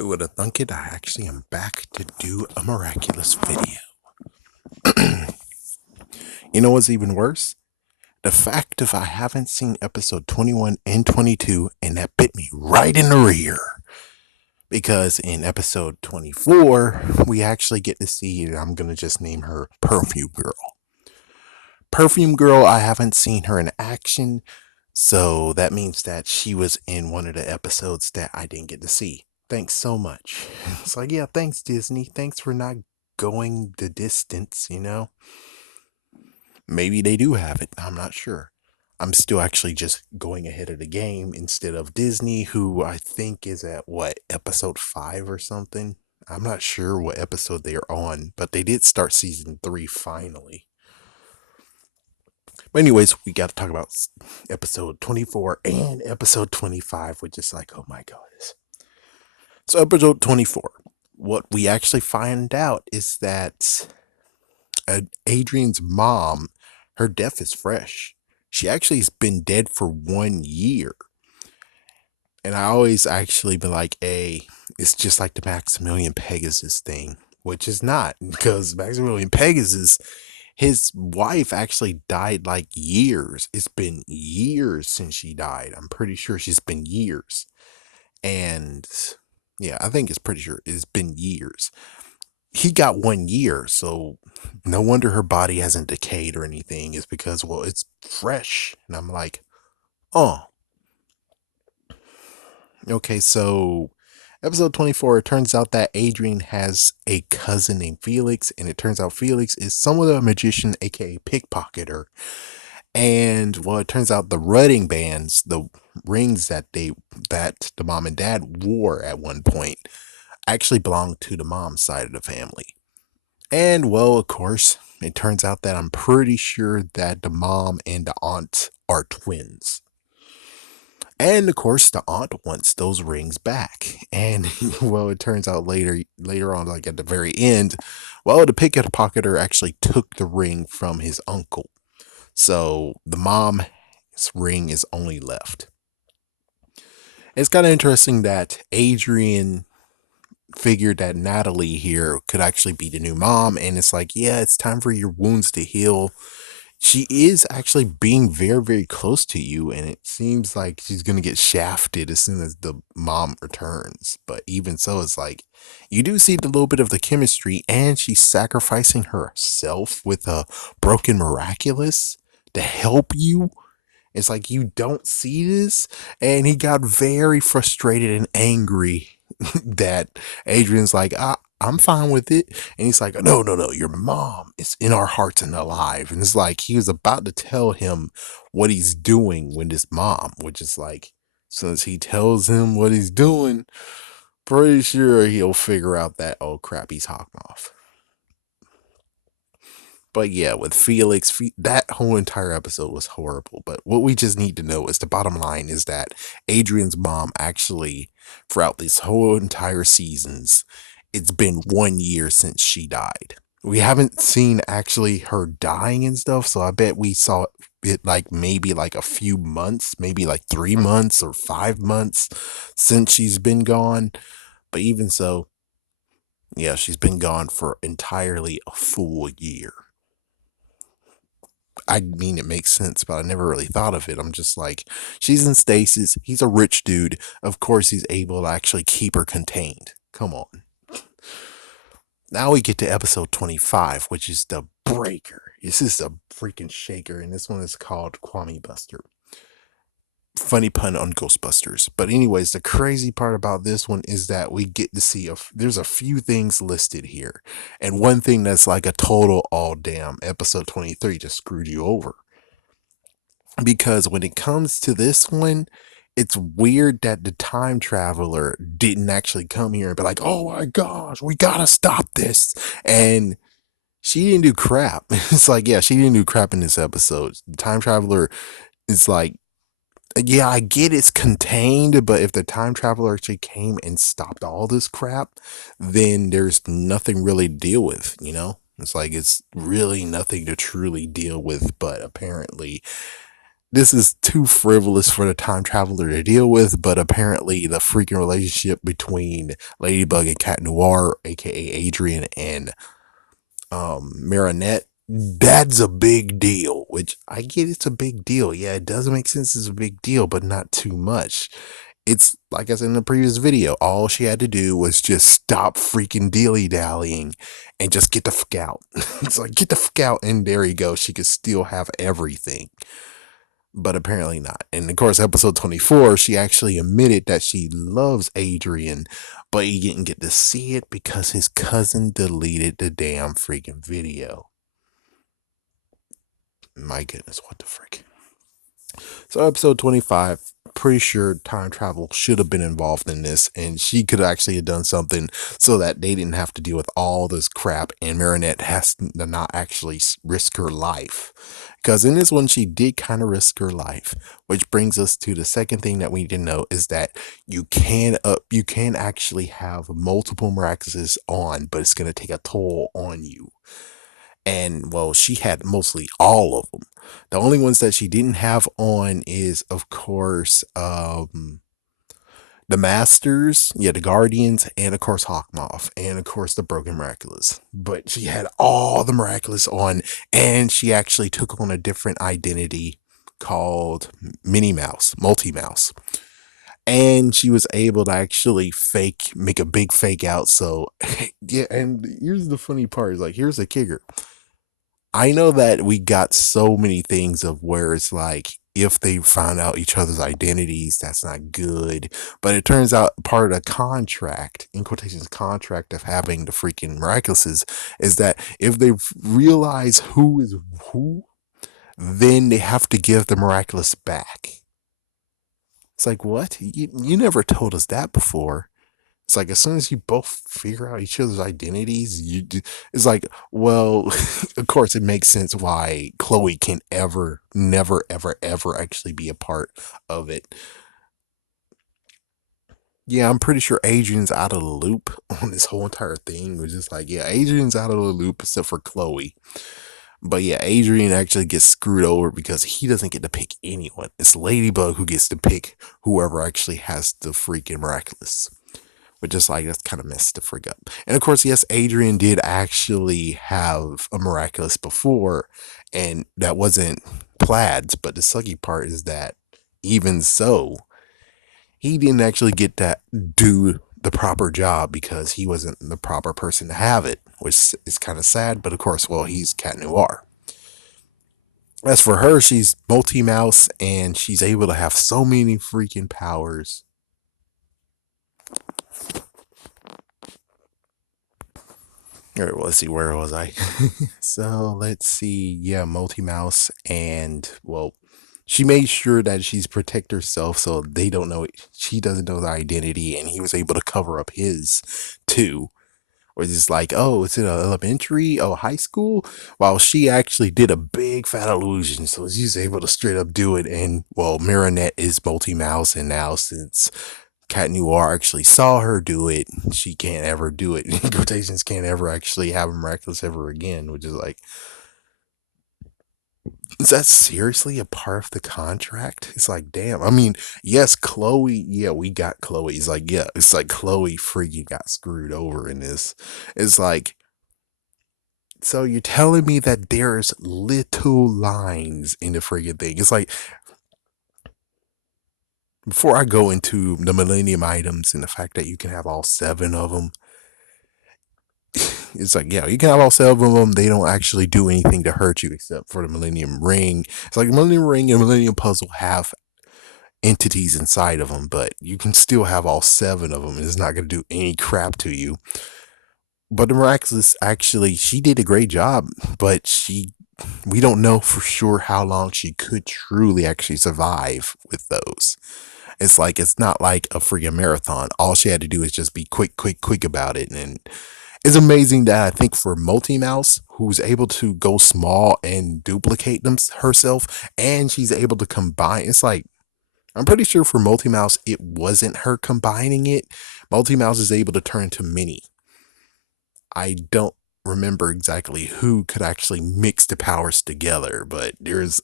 Who would have thunk it? I actually am back to do a Miraculous video. You know what's even worse? The fact of I haven't seen episode 21 and 22, and that bit me right in the rear. Because in episode 24, we actually get to see, I'm going to just name her Perfume Girl. Perfume Girl, I haven't seen her in action, so that means that she was in one of the episodes that I didn't get to see. Thanks so much. It's like, yeah, thanks, Disney. Thanks for not going the distance. Maybe they do have it. I'm not sure. I'm still actually just going ahead of the game instead of Disney, who I think is at what, episode 5 or something? I'm not sure what episode they're on, but they did start season 3 finally. But anyways, we got to talk about episode 24 and episode 25, which is like, oh my goodness. So episode 24, what we actually find out is that Adrien's mom, her death is fresh. She actually has been dead for 1 year. And I always actually been like, hey, it's just like the Maximilian Pegasus thing, which is not, because Maximilian Pegasus, his wife actually died like years. It's been years since she died. I'm pretty sure she's been years. And yeah, I think it's pretty sure it's been years. He got 1 year, so no wonder her body hasn't decayed or anything. It's because, well, it's fresh. And I'm like, oh, okay, so episode 24, it turns out that Adrien has a cousin named Felix, and it turns out Felix is somewhat of a magician, aka pickpocketer. And well, it turns out the wedding bands, the rings that the mom and dad wore at one point, actually belonged to the mom's side of the family. And well, of course, it turns out that I'm pretty sure that the mom and the aunt are twins. And of course, the aunt wants those rings back. And well, it turns out later on, like at the very end, well, the pickpocketer actually took the ring from his uncle. So the mom's ring is only left. It's kind of interesting that Adrien figured that Natalie here could actually be the new mom, and it's like, yeah, it's time for your wounds to heal. She is actually being very, very close to you, and it seems like she's gonna get shafted as soon as the mom returns. But even so, it's like you do see the little bit of the chemistry, and she's sacrificing herself with a broken miraculous to help you. It's like you don't see this, and he got very frustrated and angry that Adrien's like, I'm fine with it. And he's like, no, no, no, your mom is in our hearts and alive. And it's like he was about to tell him what he's doing with his mom, which is like, since he tells him what he's doing, pretty sure he'll figure out that, oh crap, he's Hawkmoth. But yeah, with Felix, that whole entire episode was horrible. But what we just need to know is the bottom line is that Adrien's mom actually, throughout this whole entire seasons, it's been 1 year since she died. We haven't seen actually her dying and stuff, so I bet we saw it like maybe like a few months, maybe like 3 months or 5 months since she's been gone. But even so, yeah, she's been gone for entirely a full year. I mean, it makes sense, but I never really thought of it. I'm just like, she's in stasis. He's a rich dude. Of course, he's able to actually keep her contained. Come on. Now we get to episode 25, which is the breaker. This is a freaking shaker, and this one is called Kwame Buster. Funny pun on Ghostbusters. But anyways, the crazy part about this one is that we get to see there's a few things listed here, and one thing that's like a total all damn episode 23 just screwed you over, because when it comes to this one, it's weird that the time traveler didn't actually come here and be like, oh my gosh, we gotta stop this. And she didn't do crap. It's like, yeah, she didn't do crap in this episode. The time traveler is like, yeah, I get it's contained, but if the time traveler actually came and stopped all this crap, then there's nothing really to deal with. It's like it's really nothing to truly deal with, but apparently this is too frivolous for the time traveler to deal with, but apparently the freaking relationship between Ladybug and Cat Noir, aka Adrien, and Marinette, that's a big deal. Which I get, it's a big deal. Yeah, it does make sense. It's a big deal, but not too much. It's like I said in the previous video, all she had to do was just stop freaking dilly dallying and just get the fuck out. It's like, get the fuck out, and there you go. She could still have everything, but apparently not. And of course, episode 24, she actually admitted that she loves Adrien, but he didn't get to see it because his cousin deleted the damn freaking video. My goodness, what the frick? So episode 25, pretty sure time travel should have been involved in this, and she could actually have done something so that they didn't have to deal with all this crap, and Marinette has to not actually risk her life. Because in this one, she did kind of risk her life, which brings us to the second thing that we need to know is that you can actually have multiple miraculouses on, but it's going to take a toll on you. And well, she had mostly all of them. The only ones that she didn't have on is, of course, the Masters, yeah, the Guardians, and of course Hawkmoth, and of course the Broken Miraculous. But she had all the Miraculous on, and she actually took on a different identity called Minnie Mouse, Multi Mouse. And she was able to actually make a big fake out. So, yeah, and here's the funny part is like, here's the kicker. I know that we got so many things of where it's like, if they found out each other's identities, that's not good. But it turns out part of the contract, in quotations, contract of having the freaking miraculouses is that if they realize who is who, then they have to give the miraculous back. It's like, what? You never told us that before. It's like as soon as you both figure out each other's identities, it's like, well, of course it makes sense why Chloe can never, ever actually be a part of it. Yeah, I'm pretty sure Adrien's out of the loop on this whole entire thing. It was just like, yeah, Adrien's out of the loop except for Chloe. But yeah, Adrien actually gets screwed over because he doesn't get to pick anyone. It's Ladybug who gets to pick whoever actually has the freaking miraculous. But just like, that's kind of messed the freak up. And of course, yes, Adrien did actually have a miraculous before, and that wasn't Plaid's. But the sucky part is that even so, he didn't actually get to do the proper job because he wasn't the proper person to have it, which is kind of sad. But of course, well, he's Cat Noir. As for her, she's multi mouse and she's able to have so many freaking powers. All right, well, let's see, where was I? So let's see. Yeah, multi mouse, and well, she made sure that she's protect herself so they don't know it. She doesn't know the identity, and he was able to cover up his too. Or it's like, oh, it's in elementary, oh, high school. While she actually did a big fat illusion, so she's able to straight up do it. And well, Marinette is multi mouse, and now since Cat Noir actually saw her do it, she can't ever do it. In quotations, can't ever actually have a miraculous ever again, which is like, is that seriously a part of the contract? It's like, damn. I mean, yes, Chloe, yeah, we got Chloe. It's like, yeah, it's like Chloe freaking got screwed over in this. It's like, so you're telling me that there's little lines in the freaking thing. It's like, before I go into the Millennium items and the fact that you can have all 7 of them, it's like, yeah, you can have all 7 of them. They don't actually do anything to hurt you except for the Millennium Ring. It's like the Millennium Ring and Millennium Puzzle have entities inside of them, but you can still have all 7 of them. And it's not going to do any crap to you. But the Miraculous, actually, she did a great job, but we don't know for sure how long she could truly actually survive with those. It's like, it's not like a freaking marathon. All she had to do is just be quick about it. And it's amazing that I think for Multi Mouse, who's able to go small and duplicate herself, and she's able to combine, it's like, I'm pretty sure for Multi Mouse, it wasn't her combining it. Multi Mouse is able to turn to Mini. I don't remember exactly who could actually mix the powers together, but there's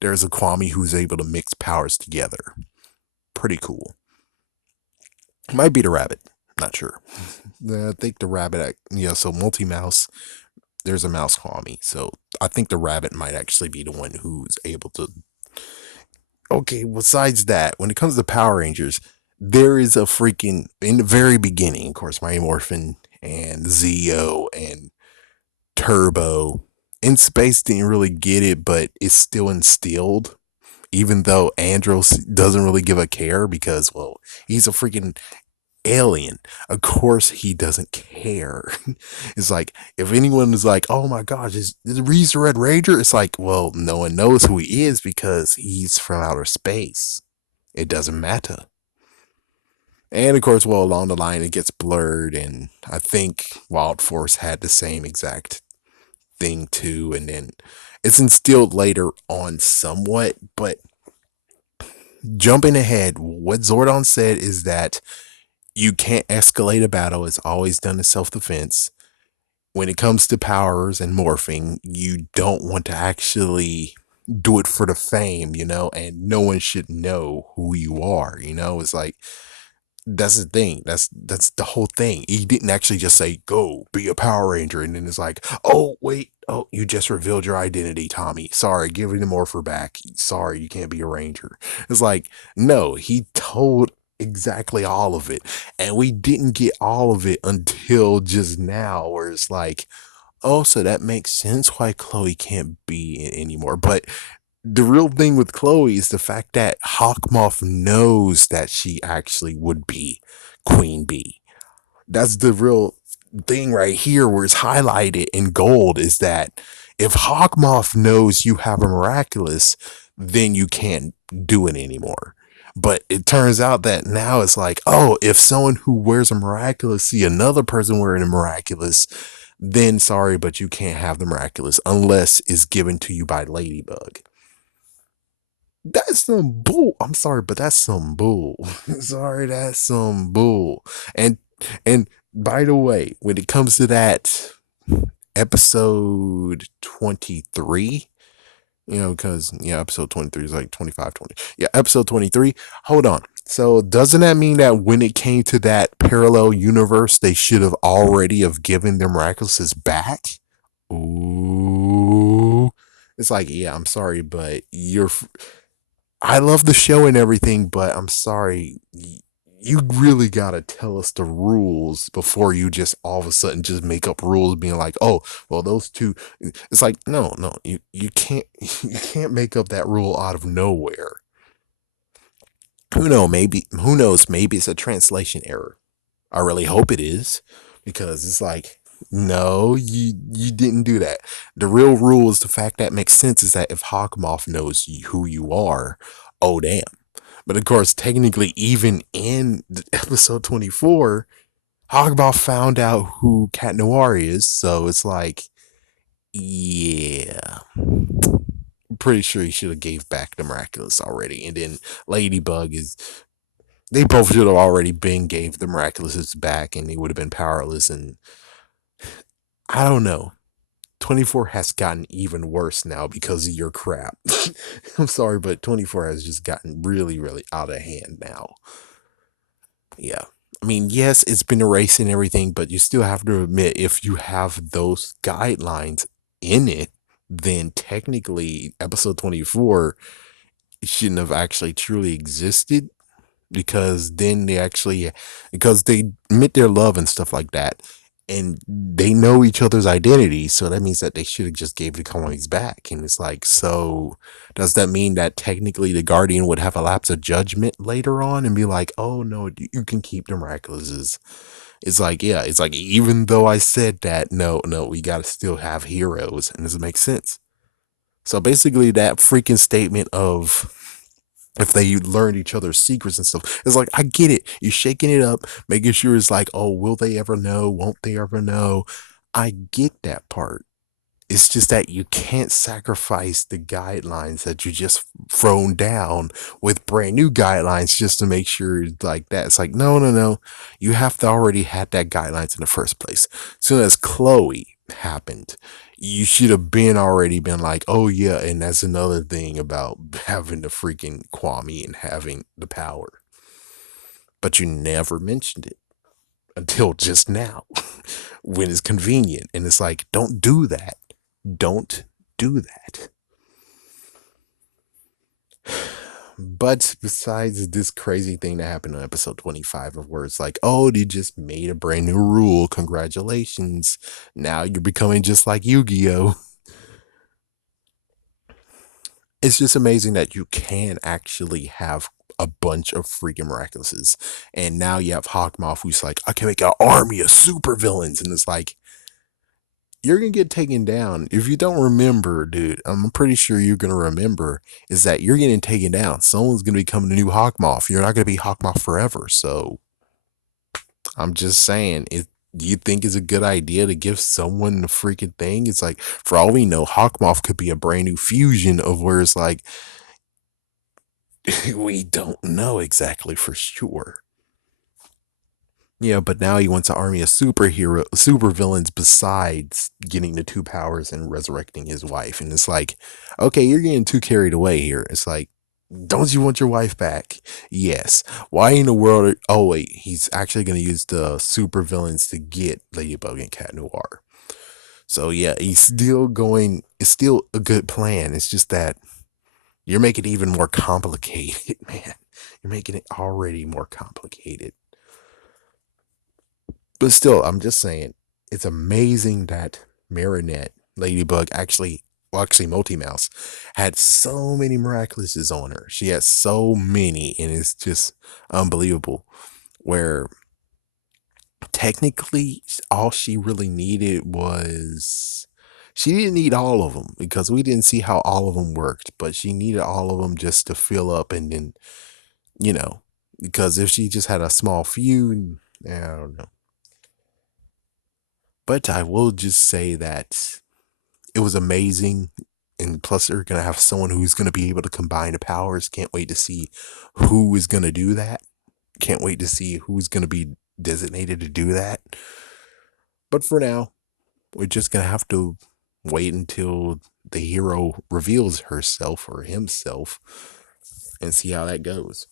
there's a Kwame who's able to mix powers together. Pretty cool. Might be the rabbit. Not sure. I think the rabbit, yeah, so multi mouse, there's a mouse Kwame. So I think the rabbit might actually be the one who's able to. Okay, besides that, when it comes to Power Rangers, there is a freaking, in the very beginning, of course, Mighty Morphin and Zeo and Turbo. In space didn't really get it, but it's still instilled. Even though Andros doesn't really give a care because, well, he's a freaking alien. Of course, he doesn't care. It's like, if anyone is like, oh my gosh, is Reese the Red Ranger? It's like, well, no one knows who he is because he's from outer space. It doesn't matter. And of course, well, along the line, it gets blurred. And I think Wild Force had the same exact thing too. And then it's instilled later on somewhat. But jumping ahead, what Zordon said is that you can't escalate a battle. It's always done in self defense. When it comes to powers and morphing, you don't want to actually do it for the fame, and no one should know who you are, It's like, that's the thing. That's the whole thing. He didn't actually just say, go be a Power Ranger. And then it's like, oh, wait. Oh, you just revealed your identity, Tommy. Sorry, give me the morpher back. Sorry, you can't be a Ranger. It's like, no, he told exactly all of it. And we didn't get all of it until just now, where it's like, oh, so that makes sense why Chloe can't be it anymore. But the real thing with Chloe is the fact that Hawkmoth knows that she actually would be Queen Bee. That's the real thing right here where it's highlighted in gold, is that if Hawkmoth knows you have a Miraculous, then you can't do it anymore. But it turns out that now it's like, oh, if someone who wears a Miraculous see another person wearing a Miraculous, then sorry, but you can't have the Miraculous unless it's given to you by Ladybug. That's some bull. I'm sorry, but that's some bull. Sorry, that's some bull. And and by the way, when it comes to that episode 23, because yeah, episode 23 is like 25, 20. Yeah, episode 23. Hold on. So doesn't that mean that when it came to that parallel universe, they should have already have given their miraculouses back? Ooh. It's like, yeah, I'm sorry, but I love the show and everything, but I'm sorry. You really gotta tell us the rules before you just all of a sudden just make up rules, being like, oh, well, those two. It's like, no, you can't you can't make up that rule out of nowhere. Who knows? Maybe it's a translation error. I really hope it is, because it's like, no, you didn't do that. The real rule is the fact that makes sense is that if Hawkmoth knows who you are, oh damn. But of course, technically, even in episode 24, Hawkmoth found out who Cat Noir is, so it's like, yeah. I'm pretty sure he should have gave back the Miraculous already. And then Ladybug is, they both should have already been gave the Miraculous back, and he would have been powerless. And I don't know. 24 has gotten even worse now because of your crap. I'm sorry, but 24 has just gotten really, really out of hand now. Yeah. I mean, yes, it's been erased and everything, but you still have to admit, if you have those guidelines in it, then technically episode 24 shouldn't have actually truly existed, because then because they admit their love and stuff like that, and they know each other's identity, so that means that they should have just gave the coins back. And it's like, so does that mean that technically the Guardian would have a lapse of judgment later on and be like, oh no, you can keep the Miraculouses? It's like, yeah, it's like, even though I said that, no, we gotta still have heroes. And does it make sense? So basically, that freaking statement of, if they learned each other's secrets and stuff, it's like, I get it. You're shaking it up, making sure it's like, oh, will they ever know? Won't they ever know? I get that part. It's just that you can't sacrifice the guidelines that you just thrown down with brand new guidelines just to make sure it's like that. It's like, no. You have to already had that guidelines in the first place. As soon as Chloe happened, You should have been already been like, oh yeah, and that's another thing about having the freaking Kwame and having the power. But you never mentioned it until just now when it's convenient. And it's like, don't do that. Don't do that. But besides this crazy thing that happened in episode 25 of where it's like, oh, they just made a brand new rule. Congratulations. Now you're becoming just like Yu-Gi-Oh! It's just amazing that you can actually have a bunch of freaking miraculouses. And now you have Hawkmoth who's like, I can make an army of super villains. And it's like, you're gonna get taken down. If you don't remember, dude, I'm pretty sure you're gonna remember is that you're getting taken down. Someone's gonna become the new Hawkmoth. You're not gonna be Hawkmoth forever. So I'm just saying, if do you think it's a good idea to give someone the freaking thing? It's like, for all we know, Hawkmoth could be a brand new fusion of where it's like, we don't know exactly for sure. Yeah, but now he wants an army of super villains besides getting the two powers and resurrecting his wife. And it's like, okay, you're getting too carried away here. It's like, don't you want your wife back? Yes. Why in the world? Oh wait, he's actually going to use the super villains to get Ladybug and Cat Noir. So yeah, he's still going. It's still a good plan. It's just that you're making it even more complicated, man. You're making it already more complicated. But still, I'm just saying, it's amazing that Marinette, Ladybug, actually, Multi Mouse had so many miraculouses on her. She had so many, and it's just unbelievable. Where technically, all she really needed was. She didn't need all of them because we didn't see how all of them worked, but she needed all of them just to fill up and then, you know, because if she just had a small few, I don't know. But I will just say that it was amazing. And plus, they're going to have someone who's going to be able to combine the powers. Can't wait to see who is going to do that. Can't wait to see who's going to be designated to do that. But for now, we're just going to have to wait until the hero reveals herself or himself and see how that goes.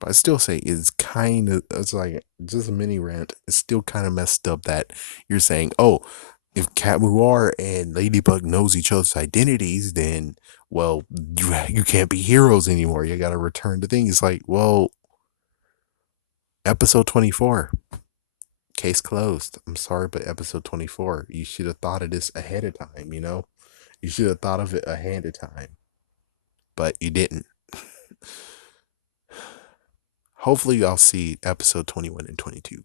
But I still say it's like just a mini rant. It's still kind of messed up that you're saying, oh, if Cat Noir and Ladybug knows each other's identities, then well, you can't be heroes anymore. You got to return to things. Like, well, episode 24, case closed. I'm sorry, but episode 24, you should have thought of this ahead of time. You should have thought of it ahead of time, but you didn't. Hopefully, I'll see episode 21 and 22.